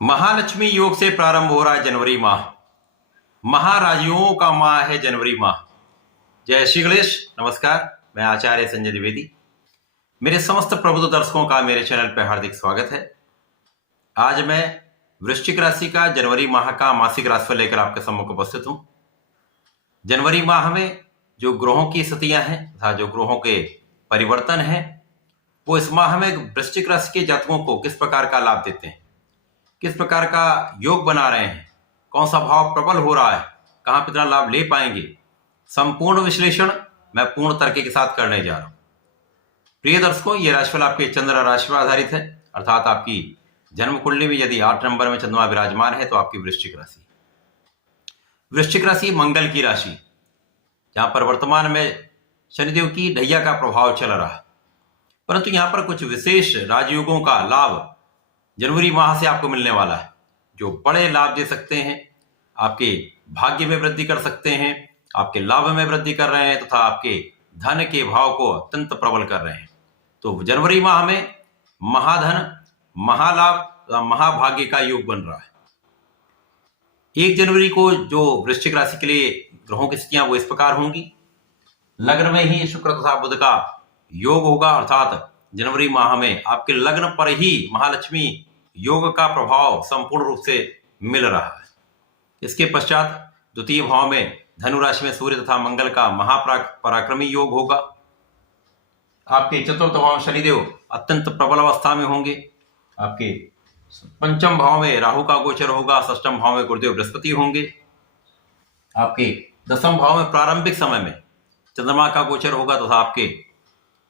महालक्ष्मी योग से प्रारंभ हो रहा है जनवरी माह। महाराजयोगों का माह है जनवरी माह। जय श्री गणेश। नमस्कार, मैं आचार्य संजय द्विवेदी। मेरे समस्त प्रबुद्ध दर्शकों का मेरे चैनल पर हार्दिक स्वागत है। आज मैं वृश्चिक राशि का जनवरी माह का मासिक राशिफल लेकर आपके सम्मुख उपस्थित हूं। जनवरी माह में जो ग्रहों की स्थितियां हैं तथा जो ग्रहों के परिवर्तन हैं, वो इस माह में वृश्चिक राशि के जातकों को किस प्रकार का लाभ देते हैं, किस प्रकार का योग बना रहे हैं, कौन सा भाव प्रबल हो रहा है, कहां कितना लाभ ले पाएंगे, संपूर्ण विश्लेषण मैं पूर्ण तर्क के साथ करने जा रहा हूं। प्रिय दर्शकों, ये राशिफल आपके चंद्र राशि पर आधारित है, अर्थात आपकी जन्म कुंडली में यदि 8 नंबर में चंद्रमा विराजमान है तो आपकी वृश्चिक राशि। वृश्चिक राशि मंगल की राशि, जहां पर वर्तमान में शनिदेव की ढैया का प्रभाव चल रहा है, परंतु यहां पर कुछ विशेष राजयोगों का लाभ जनवरी माह से आपको मिलने वाला है, जो बड़े लाभ दे सकते हैं, आपके भाग्य में वृद्धि कर सकते हैं, आपके लाभ में वृद्धि कर रहे हैं तथा आपके धन के भाव को अत्यंत प्रबल कर रहे हैं। तो जनवरी माह में महाधन, महालाभ, महाभाग्य का योग बन रहा है। 1 जनवरी को जो वृश्चिक राशि के लिए ग्रहों की स्थितियां वो इस प्रकार होंगी। लग्न में ही शुक्र तथा बुध का योग होगा, अर्थात जनवरी माह में आपके लग्न पर ही महालक्ष्मी योग का प्रभाव संपूर्ण रूप से मिल रहा है। इसके पश्चात द्वितीय भाव में धनु राशि में सूर्य तथा मंगल का महापराक्रमी योग होगा। आपके चतुर्थ भाव में शनिदेव अत्यंत प्रबल अवस्था में होंगे। आपके पंचम भाव में राहु का गोचर होगा। षष्ठम भाव में गुरुदेव बृहस्पति होंगे। आपके दसम भाव में प्रारंभिक समय में चंद्रमा का गोचर होगा तथा आपके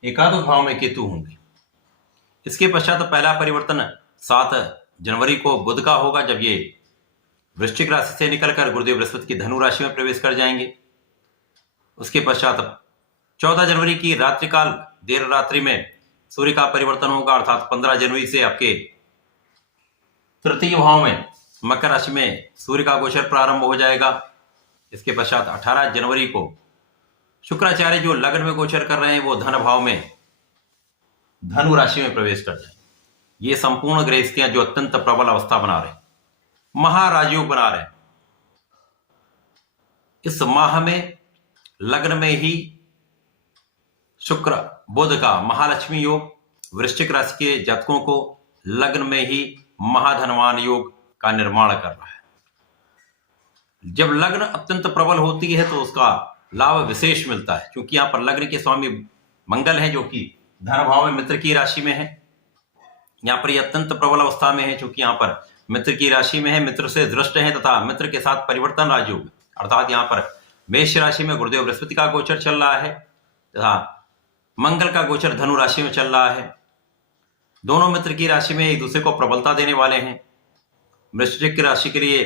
एकादश भाव में केतु होंगे। इसके पश्चात पहला परिवर्तन 7 जनवरी को बुध का होगा, जब ये वृश्चिक राशि से निकलकर गुरुदेव बृहस्पति की धनु राशि में प्रवेश कर जाएंगे। उसके पश्चात 14 जनवरी की रात्रिकाल देर रात्रि में सूर्य का परिवर्तन होगा, अर्थात 15 जनवरी से आपके तृतीय भाव में मकर राशि में सूर्य का गोचर प्रारंभ हो जाएगा। इसके पश्चात 18 जनवरी को शुक्राचार्य जो लग्न में गोचर कर रहे हैं वो धन भाव में धनु राशि में प्रवेश कर जाएंगे। ये संपूर्ण ग्रह स्थितियां जो अत्यंत प्रबल अवस्था बना रहे, महाराजयोग बना रहे। इस माह में लग्न में ही शुक्र बुध का महालक्ष्मी योग वृश्चिक राशि के जातकों को लग्न में ही महाधनवान योग का निर्माण कर रहा है। जब लग्न अत्यंत प्रबल होती है तो उसका लाभ विशेष मिलता है, क्योंकि यहां पर लग्न के स्वामी मंगल है, जो कि धन भाव में मित्र की राशि में है। यहाँ पर ये अत्यंत प्रबल अवस्था में है, क्योंकि यहाँ पर मित्र की राशि में है, मित्र से दृष्ट है तथा मित्र के साथ परिवर्तन राजयोग, अर्थात यहाँ पर मेष राशि में गुरुदेव बृहस्पति का गोचर चल रहा है तथा मंगल का गोचर धनु राशि में चल रहा है। दोनों मित्र की राशि में एक दूसरे को प्रबलता देने वाले हैं। वृश्चिक की राशि के लिए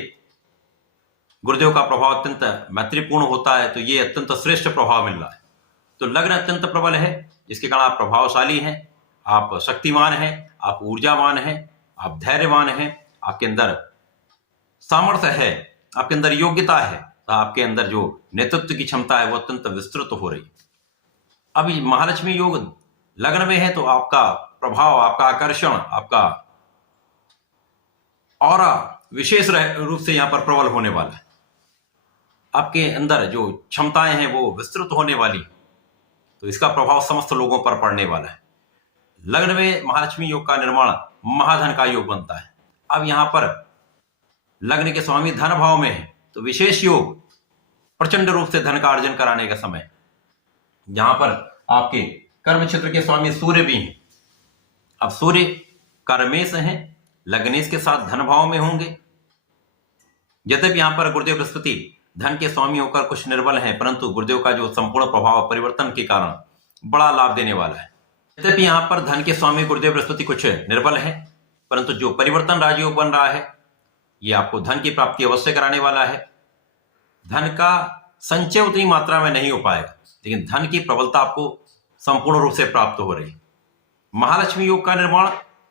गुरुदेव का प्रभाव अत्यंत मैत्रीपूर्ण होता है, तो ये अत्यंत श्रेष्ठ प्रभाव मिल रहा है। तो लग्न अत्यंत प्रबल है, जिसके कारण आप प्रभावशाली हैं, आप शक्तिमान हैं, आप ऊर्जावान हैं, आप धैर्यवान हैं, आपके अंदर सामर्थ्य है, आपके अंदर योग्यता है, तो आपके अंदर जो नेतृत्व की क्षमता है वो अत्यंत विस्तृत हो रही है। अब महालक्ष्मी योग लग्न में है तो आपका प्रभाव, आपका आकर्षण, आपका ऑरा विशेष रूप से यहां पर प्रबल होने वाला है। आपके अंदर जो क्षमताएं हैं वो विस्तृत होने वाली, तो इसका प्रभाव समस्त लोगों पर पड़ने वाला है। लग्न में महालक्ष्मी योग का निर्माण महाधन का योग बनता है। अब यहां पर लग्न के स्वामी धन भाव में है, तो विशेष योग प्रचंड रूप से धन का अर्जन कराने का समय। यहां पर आपके कर्म क्षेत्र के स्वामी सूर्य भी हैं। अब सूर्य कर्मेश हैं, लग्नेश के साथ धन भाव में होंगे। यद्यपि यहां पर गुरुदेव बृहस्पति धन के स्वामी होकर कुछ निर्बल हैं, परंतु गुरुदेव का जो संपूर्ण प्रभाव परिवर्तन के कारण बड़ा लाभ देने वाला है। यद्यपि यहां पर धन के स्वामी गुरुदेव बृहस्पति कुछ निर्बल है, परंतु जो परिवर्तन राजयोग बन रहा है ये आपको धन की प्राप्ति अवश्य कराने वाला है। धन का संचय उतनी मात्रा में नहीं हो पाएगा, लेकिन धन की प्रबलता आपको संपूर्ण रूप से प्राप्त हो रही। महालक्ष्मी योग का निर्माण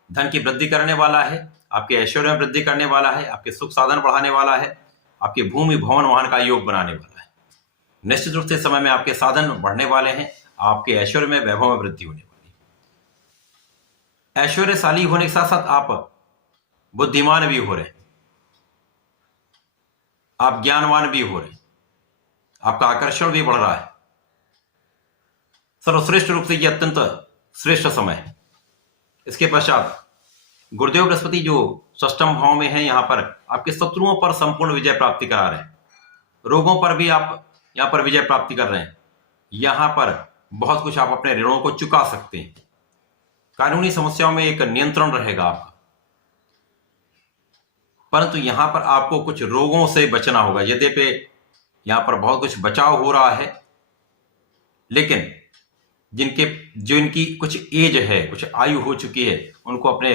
धन की वृद्धि करने वाला है, आपके ऐश्वर्य में वृद्धि करने वाला है, आपके सुख साधन बढ़ाने वाला है, आपके भूमि भवन वाहन का योग बनाने वाला है। निश्चित रूप से समय में आपके साधन बढ़ने वाले हैं, आपके ऐश्वर्य में, वैभव में वृद्धि होने वाली है। ऐश्वर्यशाली होने के साथ साथ आप बुद्धिमान भी हो रहे हैं, आप ज्ञानवान भी हो रहे हैं, आपका आकर्षण भी बढ़ रहा है। सर्वश्रेष्ठ रूप से यह अत्यंत श्रेष्ठ समय है। इसके पश्चात गुरुदेव बृहस्पति जो षष्ठम भाव में है, यहां पर आपके शत्रुओं पर संपूर्ण विजय प्राप्ति करा रहे हैं। रोगों पर भी आप यहां पर विजय प्राप्ति कर रहे हैं। यहां पर बहुत कुछ आप अपने ऋणों को चुका सकते हैं। कानूनी समस्याओं में एक नियंत्रण रहेगा आपका, परंतु यहां पर आपको कुछ रोगों से बचना होगा। यद्यपि यहां पर बहुत कुछ बचाव हो रहा है, लेकिन जो इनकी कुछ एज है, कुछ आयु हो चुकी है, उनको अपने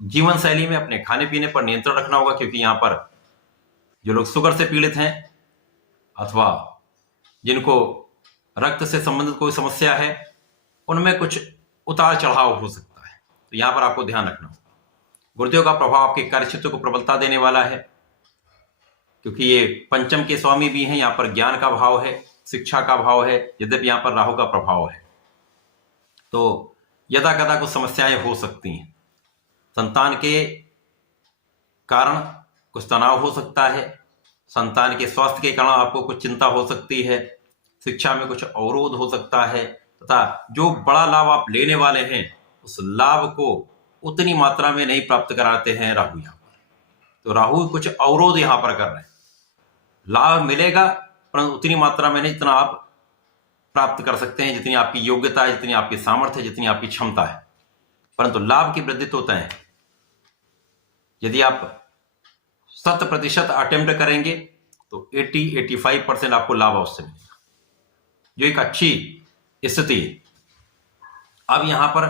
जीवन शैली में, अपने खाने पीने पर नियंत्रण रखना होगा। क्योंकि यहां पर जो लोग शुगर से पीड़ित हैं अथवा जिनको रक्त से संबंधित कोई समस्या है, उनमें कुछ उतार चढ़ाव हो सकता है। तो यहां पर आपको ध्यान रखना होगा। गुरुदेव का प्रभाव आपके कार्यक्षेत्र को प्रबलता देने वाला है, क्योंकि ये पंचम के स्वामी भी हैं। यहां पर ज्ञान का भाव है, शिक्षा का भाव है, यद्यपि यहां पर राहु का प्रभाव है। तो यदा कदा कुछ समस्याएं हो सकती हैं। संतान के कारण कुछ तनाव हो सकता है, संतान के स्वास्थ्य के कारण आपको कुछ चिंता हो सकती है, शिक्षा में कुछ अवरोध हो सकता है, तथा जो बड़ा लाभ आप लेने वाले हैं उस लाभ को उतनी मात्रा में नहीं प्राप्त कराते हैं राहु यहां पर। तो राहु कुछ अवरोध यहां पर कर रहे हैं। लाभ मिलेगा परंतु उतनी मात्रा में नहीं जितना आप प्राप्त कर सकते हैं, जितनी आपकी योग्यता है, जितनी आपकी सामर्थ्य है, जितनी आपकी क्षमता है। परंतु लाभ की वृद्धि तो तय है। यदि आप 100% अटेम्प्ट करेंगे तो 80-85% आपको लाभ अवश्य मिलेगा, जो एक अच्छी स्थिति है। अब यहां पर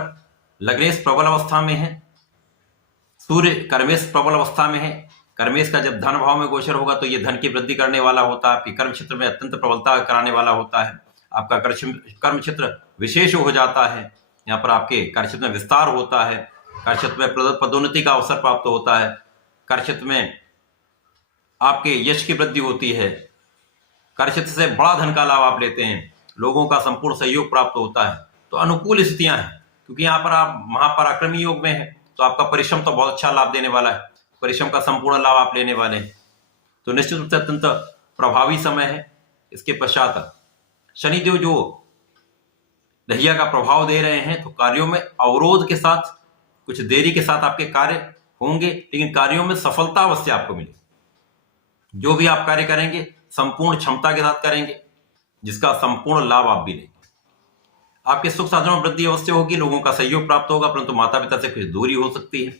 लग्नेश प्रबल अवस्था में है, सूर्य कर्मेश प्रबल अवस्था में है। कर्मेश का जब धन भाव में गोचर होगा तो यह धन की वृद्धि करने वाला होता है, आपके कर्म क्षेत्र में अत्यंत प्रबलता कराने वाला होता है। आपका कर्म क्षेत्र विशेष हो जाता है। यहाँ पर आपके कार्यक्षेत्र में विस्तार होता है, कार्यक्षेत्र में पदोन्नति का अवसर प्राप्त होता है, कार्यक्षेत्र में आपके यश की वृद्धि होती है, कार्यक्षेत्र से बड़ा धन का लाभ आप लेते हैं, लोगों का संपूर्ण सहयोग प्राप्त होता है। तो अनुकूल स्थितियां हैं, क्योंकि यहाँ पर आप महापराक्रमी योग में है, तो आपका परिश्रम तो बहुत अच्छा लाभ देने वाला है, परिश्रम का संपूर्ण लाभ आप लेने वाले हैं। तो निश्चित रूप से अत्यंत प्रभावी समय है। इसके पश्चात शनिदेव जो दहिया का प्रभाव दे रहे हैं, तो कार्यों में अवरोध के साथ, कुछ देरी के साथ आपके कार्य होंगे, लेकिन कार्यों में सफलता अवश्य आपको मिलेगी। जो भी आप कार्य करेंगे संपूर्ण क्षमता के साथ करेंगे, जिसका संपूर्ण लाभ आप भी लेंगे। आपके सुख साधनों में वृद्धि अवश्य होगी, लोगों का सहयोग प्राप्त होगा, परंतु माता पिता से कुछ दूरी हो सकती है।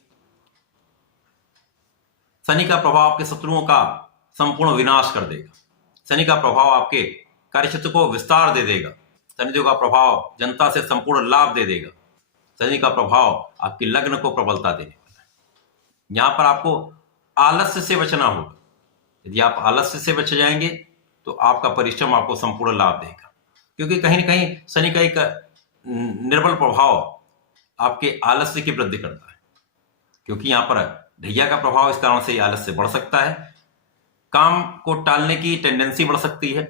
शनि का प्रभाव आपके शत्रुओं का संपूर्ण विनाश कर देगा। शनि का प्रभाव आपके कार्यक्षेत्र को विस्तार दे देगा। शनिदेव का प्रभाव जनता से संपूर्ण लाभ दे देगा। शनि का प्रभाव आपकी लग्न को प्रबलता देने वाला है। यहां पर आपको आलस्य से बचना होगा। यदि आप आलस्य से बच जाएंगे तो आपका परिश्रम आपको संपूर्ण लाभ देगा, क्योंकि कहीं ना कहीं शनि का एक निर्बल प्रभाव आपके आलस्य की वृद्धि करता है। क्योंकि यहां पर ढैया का प्रभाव, इस कारण से आलस्य बढ़ सकता है। काम को टालने की टेंडेंसी बढ़ सकती है,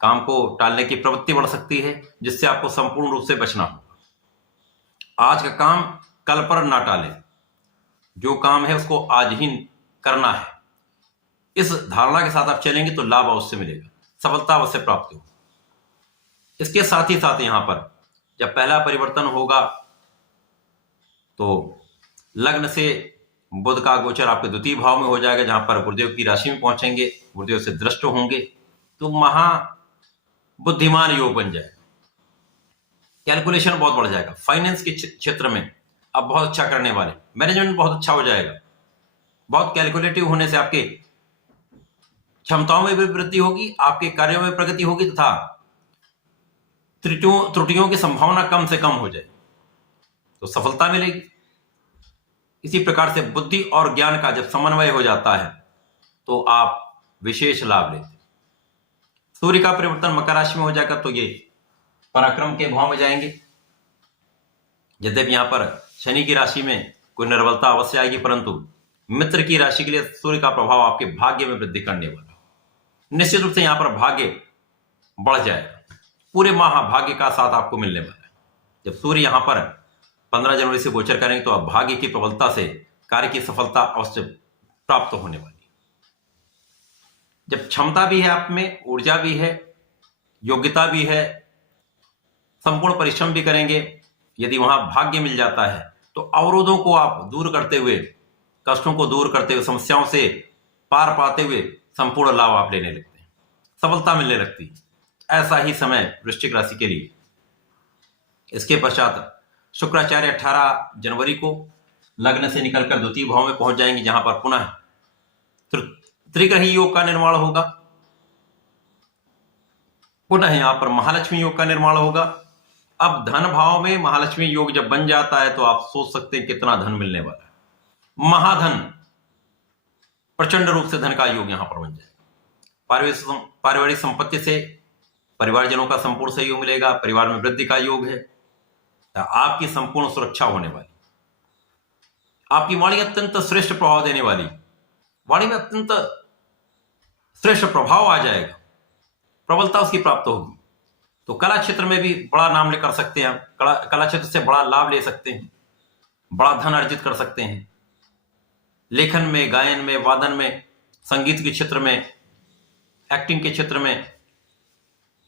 काम को टालने की प्रवृत्ति बढ़ सकती है, जिससे आपको संपूर्ण रूप से बचना होगा। आज का काम कल पर ना टालें, जो काम है उसको आज ही करना है। इस धारणा के साथ आप चलेंगे तो लाभ अवश्य मिलेगा, सफलता अवश्य प्राप्त होगी। इसके साथ ही साथ यहां पर जब पहला परिवर्तन होगा तो लग्न से बुध का गोचर आपके द्वितीय भाव में हो जाएगा, जहां पर गुरुदेव की राशि में पहुंचेंगे, गुरुदेव से दृष्ट होंगे, तो महा बुद्धिमान योग बन जाएगा। कैलकुलेशन बहुत बढ़ जाएगा। फाइनेंस के क्षेत्र में आप बहुत अच्छा करने वाले, मैनेजमेंट बहुत अच्छा हो जाएगा। बहुत कैलकुलेटिव होने से आपके क्षमताओं में भी वृद्धि होगी, आपके कार्यों में प्रगति होगी, तथा त्रुटियों की संभावना कम से कम हो जाए तो सफलता मिलेगी। इसी प्रकार से बुद्धि और ज्ञान का जब समन्वय हो जाता है तो आप विशेष लाभ लेते हैं। सूर्य का परिवर्तन मकर राशि में हो जाएगा तो ये पराक्रम के भाव में जाएंगे। यद्यपि यहां पर शनि की राशि में कोई निर्बलता अवश्य आएगी, परंतु मित्र की राशि के लिए सूर्य का प्रभाव आपके भाग्य में वृद्धि करने वाला। निश्चित रूप से यहां पर भाग्य बढ़ जाएगा, पूरे माह भाग्य का साथ आपको मिलने वाला है। जब सूर्य यहां पर 15 जनवरी से गोचर करेंगे तो आप भाग्य की प्रबलता से कार्य की सफलता अवश्य प्राप्त होने वाली। जब क्षमता भी है आप में, ऊर्जा भी है, योग्यता भी है, संपूर्ण परिश्रम भी करेंगे, यदि वहां भाग्य मिल जाता है तो अवरोधों को आप दूर करते हुए, कष्टों को दूर करते हुए, समस्याओं से पार पाते हुए संपूर्ण लाभ आप लेने लगते हैं, सफलता मिलने लगती है। ऐसा ही समय वृश्चिक राशि के लिए। इसके पश्चात शुक्राचार्य 18 जनवरी को लग्न से निकलकर द्वितीय भाव में पहुंच जाएंगे, जहां पर पुनः त्रिग्रही योग का निर्माण होगा। पुनः यहां पर महालक्ष्मी योग का निर्माण होगा। अब धन भाव में महालक्ष्मी योग जब बन जाता है तो आप सोच सकते हैं कितना धन मिलने वाला है। महाधन, प्रचंड रूप से धन का योग यहां पर बन जाएगा। पारिवारिक संपत्ति से परिवारजनों का संपूर्ण सहयोग मिलेगा। परिवार में वृद्धि का योग है। आपकी संपूर्ण सुरक्षा होने वाली। आपकी वाणी अत्यंत श्रेष्ठ प्रभाव देने वाली, वाणी में अत्यंत श्रेष्ठ प्रभाव आ जाएगा, प्रबलता उसकी प्राप्त होगी। तो कला क्षेत्र में भी बड़ा नाम कर सकते हैं। कला क्षेत्र से बड़ा लाभ ले सकते हैं, बड़ा धन अर्जित कर सकते हैं। लेखन में, गायन में, वादन में, संगीत के क्षेत्र में, एक्टिंग के क्षेत्र में,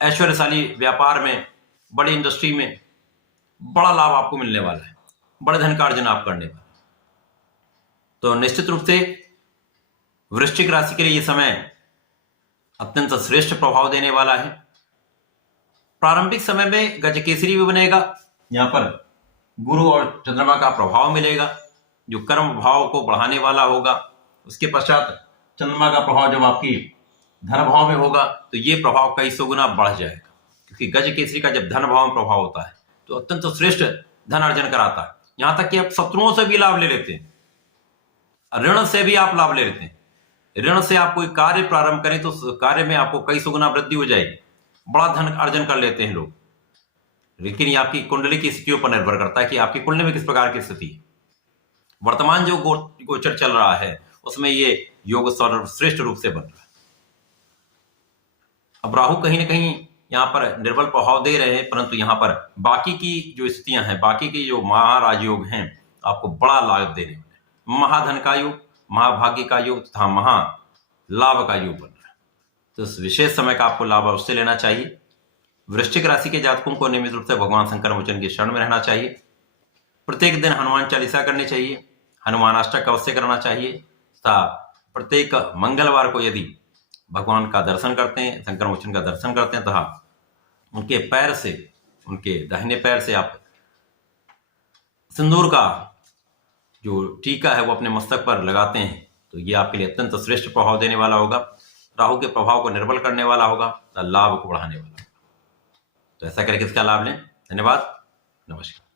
ऐश्वर्यशाली व्यापार में, बड़ी इंडस्ट्री में बड़ा लाभ आपको मिलने वाला है। बड़े धन का अर्जन आप करने वाले। तो निश्चित रूप से वृश्चिक राशि के लिए यह समय अत्यंत श्रेष्ठ प्रभाव देने वाला है। प्रारंभिक समय में गजकेसरी भी बनेगा। यहां पर गुरु और चंद्रमा का प्रभाव मिलेगा, जो कर्म भाव को बढ़ाने वाला होगा। उसके पश्चात चंद्रमा का प्रभाव जब आपकी धन भाव में होगा तो ये प्रभाव कई सौ गुना बढ़ जाएगा, क्योंकि गजकेसरी का जब धन भाव में प्रभाव होता है तो अत्यंत श्रेष्ठ धन अर्जन कराता है। यहां तक कि आप शत्रुओं से भी लाभ ले लेते हैं, ऋण से भी आप लाभ ले लेते हैं। ऋण से आप कोई कार्य प्रारंभ करें तो उस कार्य में आपको कई सौ गुना वृद्धि हो जाएगी, बड़ा धन अर्जन कर लेते हैं लोग। लेकिन ये आपकी कुंडली की स्थितियों पर निर्भर करता है कि आपकी कुंडली में किस प्रकार की स्थिति है। वर्तमान जो गोचर चल रहा है उसमें ये योग सर्वश्रेष्ठ रूप से बन रहा है। अब राहु कहीं ना कहीं यहाँ पर निर्बल प्रभाव दे रहे हैं, परंतु यहाँ पर बाकी की जो स्थितियां हैं, बाकी के जो महाराजयोग हैं, आपको बड़ा लाभ देने वाले। महाधन का योग, महाभाग्य का योग तथा महा लाभ का योग बन रहा है। तो इस विशेष समय का आपको लाभ अवश्य लेना चाहिए। वृश्चिक राशि के जातकों को नियमित रूप से भगवान शंकर मोचन की शरण में रहना चाहिए। प्रत्येक दिन हनुमान चालीसा करनी चाहिए, हनुमान अष्टक अवश्य करना चाहिए तथा प्रत्येक मंगलवार को यदि भगवान का दर्शन करते हैं, शंकर मोचन का दर्शन करते हैं, तथा उनके पैर से, उनके दाहिने पैर से आप सिंदूर का जो टीका है वो अपने मस्तक पर लगाते हैं तो ये आपके लिए अत्यंत श्रेष्ठ प्रभाव देने वाला होगा। राहु के प्रभाव को निर्बल करने वाला होगा, लाभ को बढ़ाने वाला होगा। तो ऐसा करके इसका लाभ लें। धन्यवाद, नमस्कार।